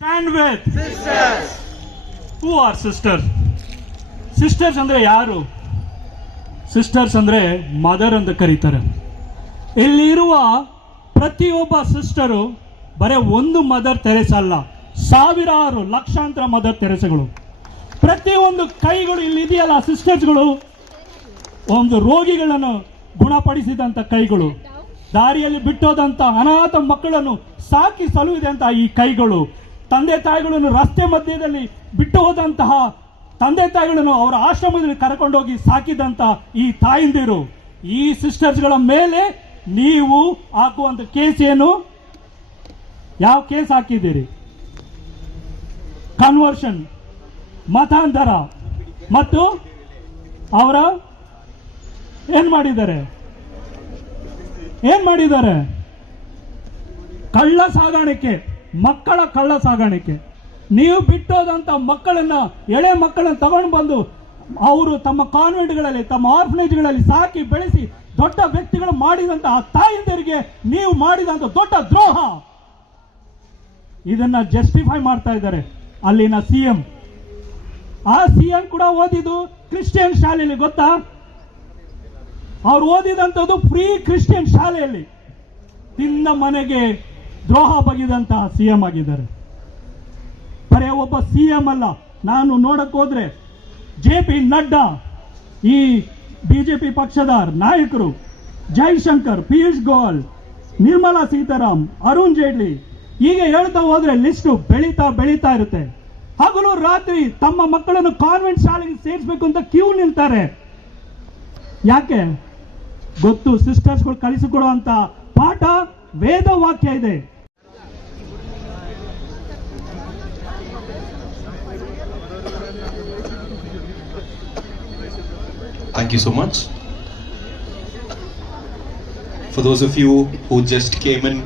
Stand with sisters. Who are sisters? Sisters ಅಂದ್ರೆ ಯಾರು? Sisters ಅಂದ್ರೆ ಮದರ್ ಅಂತ ಕರೀತಾರೆ. ಇಲ್ಲಿರುವ ಪ್ರತಿಯೊಬ್ಬ ಸಿಸ್ಟರು ಬರೇ ಒಂದು ಮದರ್ ತೆರೆಸ ಅಲ್ಲ, ಸಾವಿರಾರು ಲಕ್ಷಾಂತರ ಮದರ್ ತೆರೆಸಗಳು. ಪ್ರತಿಯೊಂದು ಕೈಗಳು ಇಲ್ಲಿ ಇದೆಯಲ್ಲ ಸಿಸ್ಟರ್ಸ್ಗಳು, ಒಂದು ರೋಗಿಗಳನ್ನು ಗುಣಪಡಿಸಿದಂತ ಕೈಗಳು, ದಾರಿಯಲ್ಲಿ ಬಿಟ್ಟೋದಂತ ಅನಾಥ ಮಕ್ಕಳನ್ನು ಸಾಕಿ ಸಲುಹಿದಂತಹ ಈ ಕೈಗಳು, ತಂದೆ ತಾಯಿಗಳನ್ನು ರಸ್ತೆ ಮಧ್ಯದಲ್ಲಿ ಬಿಟ್ಟು ಹೋದಂತಹ ತಂದೆ ತಾಯಿಗಳನ್ನು ಅವರ ಆಶ್ರಮದಲ್ಲಿ ಕರ್ಕೊಂಡೋಗಿ ಸಾಕಿದಂತ ಈ ತಾಯಿಂದಿರು, ಈ ಸಿಸ್ಟರ್ಸ್ಗಳ ಮೇಲೆ ನೀವು ಹಾಕುವಂತ ಕೇಸ್ ಏನು? ಯಾವ ಕೇಸ್ ಹಾಕಿದ್ದೀರಿ? ಕನ್ವರ್ಷನ್, ಮತಾಂತರ, ಮತ್ತು ಅವರ ಏನ್ ಮಾಡಿದ್ದಾರೆ? ಕಳ್ಳ ಸಾಗಾಣಿಕೆ, ಮಕ್ಕಳ ಕಳ್ಳ ಸಾಗಾಣಿಕೆ. ನೀವು ಬಿಟ್ಟೋದಂತ ಮಕ್ಕಳನ್ನ, ಎಳೆ ಮಕ್ಕಳನ್ನ ತಗೊಂಡು ಬಂದು ಅವರು ತಮ್ಮ ಕಾನ್ವೆಂಟ್ಗಳಲ್ಲಿ, ತಮ್ಮ ಆರ್ಫನೇಜ್ಗಳಲ್ಲಿ ಸಾಕಿ ಬೆಳೆಸಿ ದೊಡ್ಡ ವ್ಯಕ್ತಿಗಳು ಮಾಡಿದಂತಹ ತಾಯಿಂದರಿಗೆ ನೀವು ಮಾಡಿದಂತ ದೊಡ್ಡ ದ್ರೋಹ. ಇದನ್ನ ಜಸ್ಟಿಫೈ ಮಾಡ್ತಾ ಇದ್ದಾರೆ ಅಲ್ಲಿನ ಸಿಎಂ. ಆ ಸಿಎಂ ಕೂಡ ಓದಿದ್ದು ಕ್ರಿಶ್ಚಿಯನ್ ಶಾಲೆಯಲ್ಲಿ, ಗೊತ್ತಾ? ಅವ್ರು ಓದಿದಂಥದ್ದು ಫ್ರೀ ಕ್ರಿಶ್ಚಿಯನ್ ಶಾಲೆಯಲ್ಲಿ. ತಿಂದ ಮನೆಗೆ ದ್ರೋಹ ಬಗೆದಂತಹ ಸಿಎಂ ಆಗಿದ್ದಾರೆ. ಬರೇ ಒಬ್ಬ ಸಿಎಂ ಅಲ್ಲ, ನಾನು ನೋಡಕ್ ಹೋದ್ರೆ JP ನಡ್ಡಾ, ಈ ಬಿಜೆಪಿ ಪಕ್ಷದ ನಾಯಕರು, ಜೈಶಂಕರ್, ಪಿಯೂಷ್ ಗೋಯಲ್, ನಿರ್ಮಲಾ ಸೀತಾರಾಮ್, ಅರುಣ್ ಜೇಟ್ಲಿ, ಹೀಗೆ ಹೇಳ್ತಾ ಹೋದ್ರೆ ಲಿಸ್ಟ್ ಬೆಳೀತಾ ಇರುತ್ತೆ. ಹಗಲು ರಾತ್ರಿ ತಮ್ಮ ಮಕ್ಕಳನ್ನು ಕಾನ್ವೆಂಟ್ ಶಾಲೆಗೆ ಸೇರಿಸಬೇಕು ಅಂತ ಕ್ಯೂ ನಿಲ್ತಾರೆ. ಯಾಕೆ ಗೊತ್ತು? ಸಿಸ್ಟರ್ಸ್ಗಳು ಕಲಿಸಿಕೊಡುವಂತ ಪಾಠ ವೇದ ವಾಕ್ಯ ಇದೆ. Thank you so much. For those of you who just came in